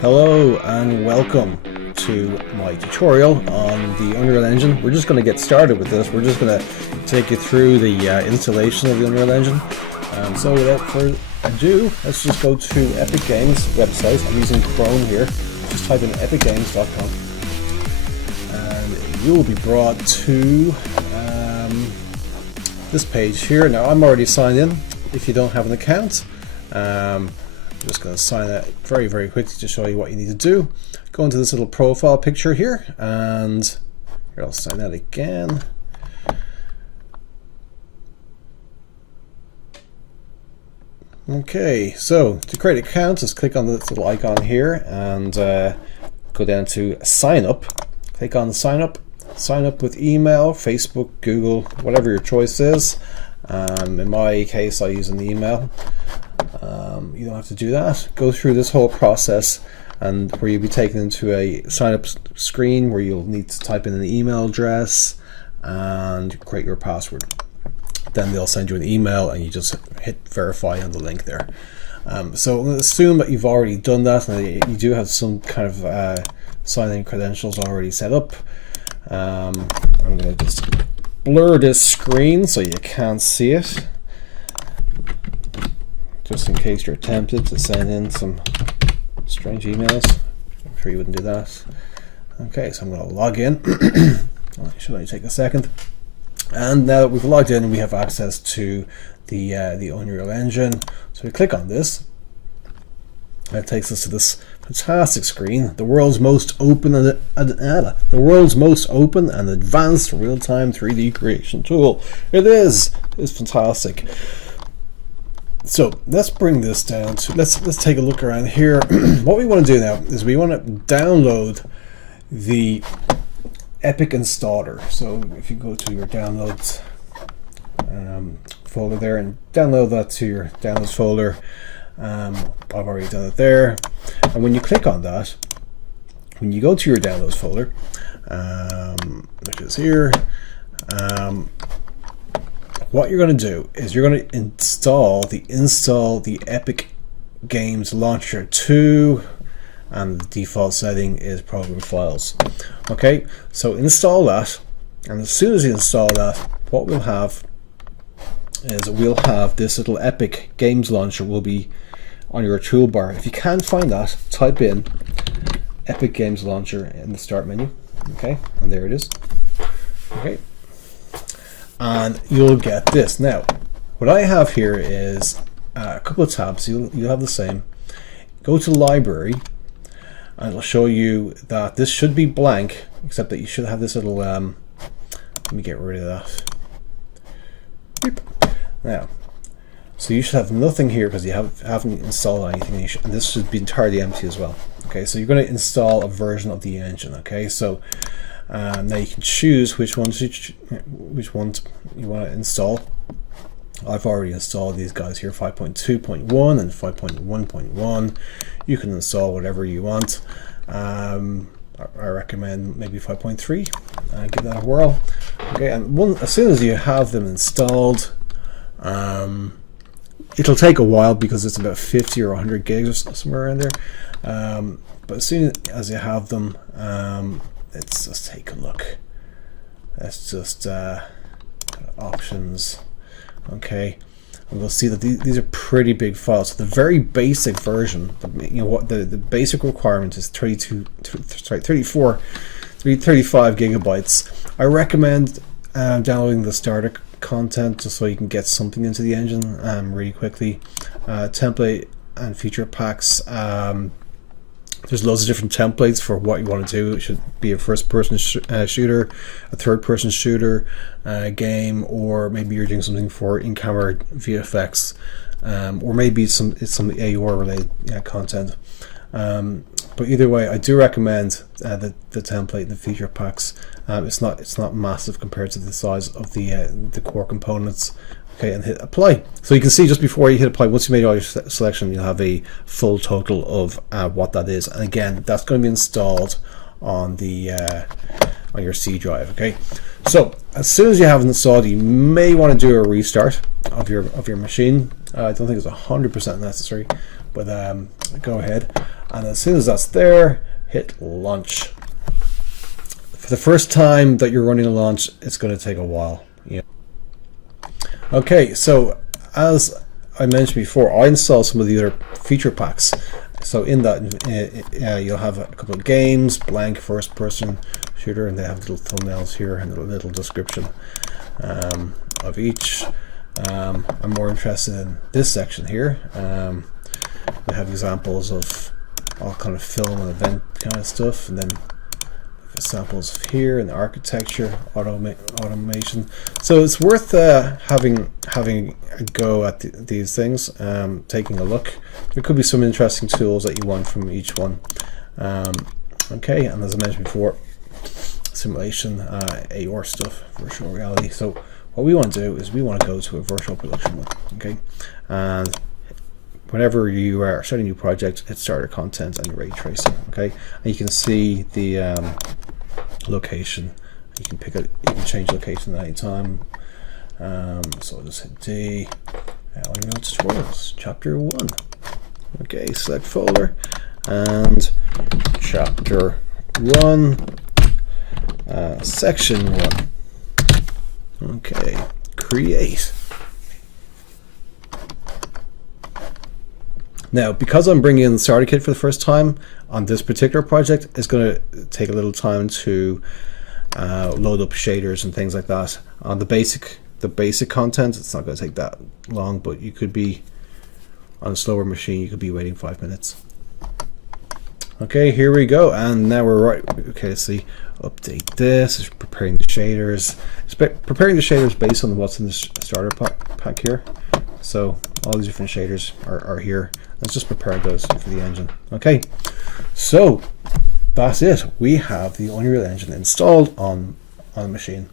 Hello and welcome to my tutorial on the Unreal Engine. We're just going to get started with this. We're just going to take you through the installation of the Unreal Engine. So without further ado, let's just go to Epic Games website. I'm using Chrome here. Just type in epicgames.com and you will be brought to this page here. Now I'm already signed in. If you don't have an account, I'm just going to sign out very quickly to show you what you need to do. Go into this little profile picture here, and here I'll sign out again. Okay, so to create an account, just click on this little icon here and go down to sign up. Click on sign up. Sign up with email, Facebook, Google, whatever your choice is. In my case, I use an email. You don't have to do that. Go through this whole process, and where you'll be taken into a sign up screen where you'll need to type in an email address and create your password. Then they'll send you an email and you just hit verify on the link there. So I'm going to assume that you've already done that and you do have some kind of sign-in credentials already set up. I'm going to just blur this screen so you can't see it, just in case you're tempted to send in some strange emails. I'm sure you wouldn't do that. Okay, so I'm going to log in. It should only take a second. And now that we've logged in, we have access to the Unreal Engine. So we click on this. That takes us to this fantastic screen, the world's most open and advanced real-time 3D creation tool. It's fantastic. So let's bring this down to let's take a look around here. What we want to do now is we want to download the Epic installer. So if you go to your downloads folder there and download that to your downloads folder. I've already done it there, and when you click on that, when you go to your downloads folder, which is here, what you're going to do is you're going to install the Epic Games Launcher 2, and the default setting is program files. Okay, so install that, and as soon as you install that, what we'll have is we'll have this little Epic Games Launcher will be on your toolbar. If you can't find that, type in Epic Games Launcher in the start menu. Okay, and there it is. Okay, and you'll get this. Now, what I have here is a couple of tabs. You'll have the same. Go to Library, and it'll show you that this should be blank, except that you should have this little. Let me get rid of that. Beep. Now, so you should have nothing here because you haven't installed anything, and this should be entirely empty as well. Okay, so you're going to install a version of the engine. Okay, so now you can choose which one you want to install. I've already installed these guys here, 5.2.1 and 5.1.1. You can install whatever you want. I recommend maybe 5.3. Give that a whirl. Okay, and as soon as you have them installed, it'll take a while because it's about 50 or 100 gigs or somewhere around there. But as soon as you have them, let's just take a look. Let's just options. Okay, and we'll see that these are pretty big files. So the very basic version, the basic requirement is 35 gigabytes. I recommend downloading the starter content just so you can get something into the engine really quickly. Template and feature packs. There's loads of different templates for what you want to do. It should be a first-person shooter, a third-person shooter game, or maybe you're doing something for in-camera VFX, or maybe it's some AUR-related content. But either way, I do recommend the template and the feature packs. It's not massive compared to the size of the core components. Okay, and hit apply. So you can see just before you hit apply, once you made all your selection, you'll have a full total of what that is. And again, that's going to be installed on the on your C drive. Okay, so as soon as you have it installed, you may want to do a restart of your machine. I don't think it's 100% necessary, but go ahead. and as soon as that's there, hit launch. For the first time that you're running a launch, it's going to take a while. Yeah. Okay, so as I mentioned before, I installed some of the other feature packs. So in that, you'll have a couple of games, blank first-person shooter, and they have little thumbnails here and a little description of each. I'm more interested in this section here. We have examples of all kind of film and event kind of stuff, and then samples here in the architecture, automation. So it's worth having a go at these things, taking a look. There could be some interesting tools that you want from each one. Okay, and as I mentioned before, simulation, AR stuff, virtual reality. So what we want to do is we want to go to a virtual production one. Okay, and whenever you are starting a new project, hit starter content and ray tracing. Okay, and you can see the location. You can pick it. You can change location at any time. So I'll just hit D. Audio tutorials, chapter 1. Okay, select folder and chapter 1, section 1. Okay, create. Now, because I'm bringing in the starter kit for the first time on this particular project, it's going to take a little time to load up shaders and things like that. On the basic content, it's not going to take that long, but you could be on a slower machine, you could be waiting 5 minutes. Okay, here we go, and now we're right. Okay, let's see. Update this. It's preparing the shaders. It's preparing the shaders based on what's in the starter pack here. So all these different shaders are here. Let's just prepare those for the engine. Okay, so that's it. We have the Unreal Engine installed on the machine.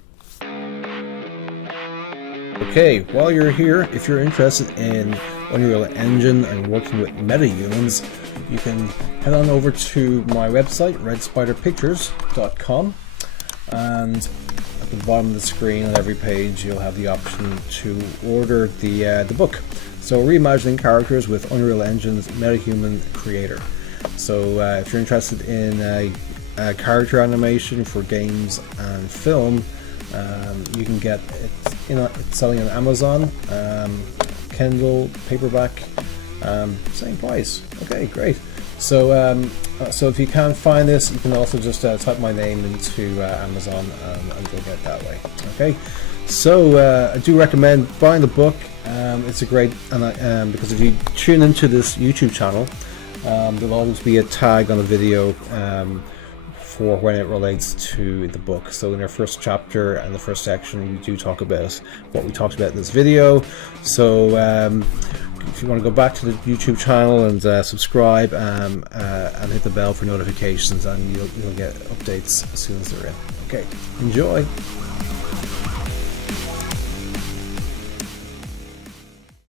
Okay, while you're here, if you're interested in Unreal Engine and working with metahumans, you can head on over to my website, redspiderpictures.com, and at the bottom of the screen on every page you'll have the option to order the book. So reimagining characters with Unreal Engine's MetaHuman Creator. So if you're interested in a character animation for games and film, you can get it. It's selling on Amazon, Kindle, paperback, same price. Okay, great. So so if you can't find this, you can also just type my name into Amazon and you'll get it that way. Okay, so I do recommend buying the book. It's a great, because if you tune into this YouTube channel, there'll always be a tag on the video for when it relates to the book. So in our first chapter and the first section, we do talk about what we talked about in this video. So if you want to go back to the YouTube channel and subscribe and hit the bell for notifications, and you'll get updates as soon as they're in. Okay, enjoy.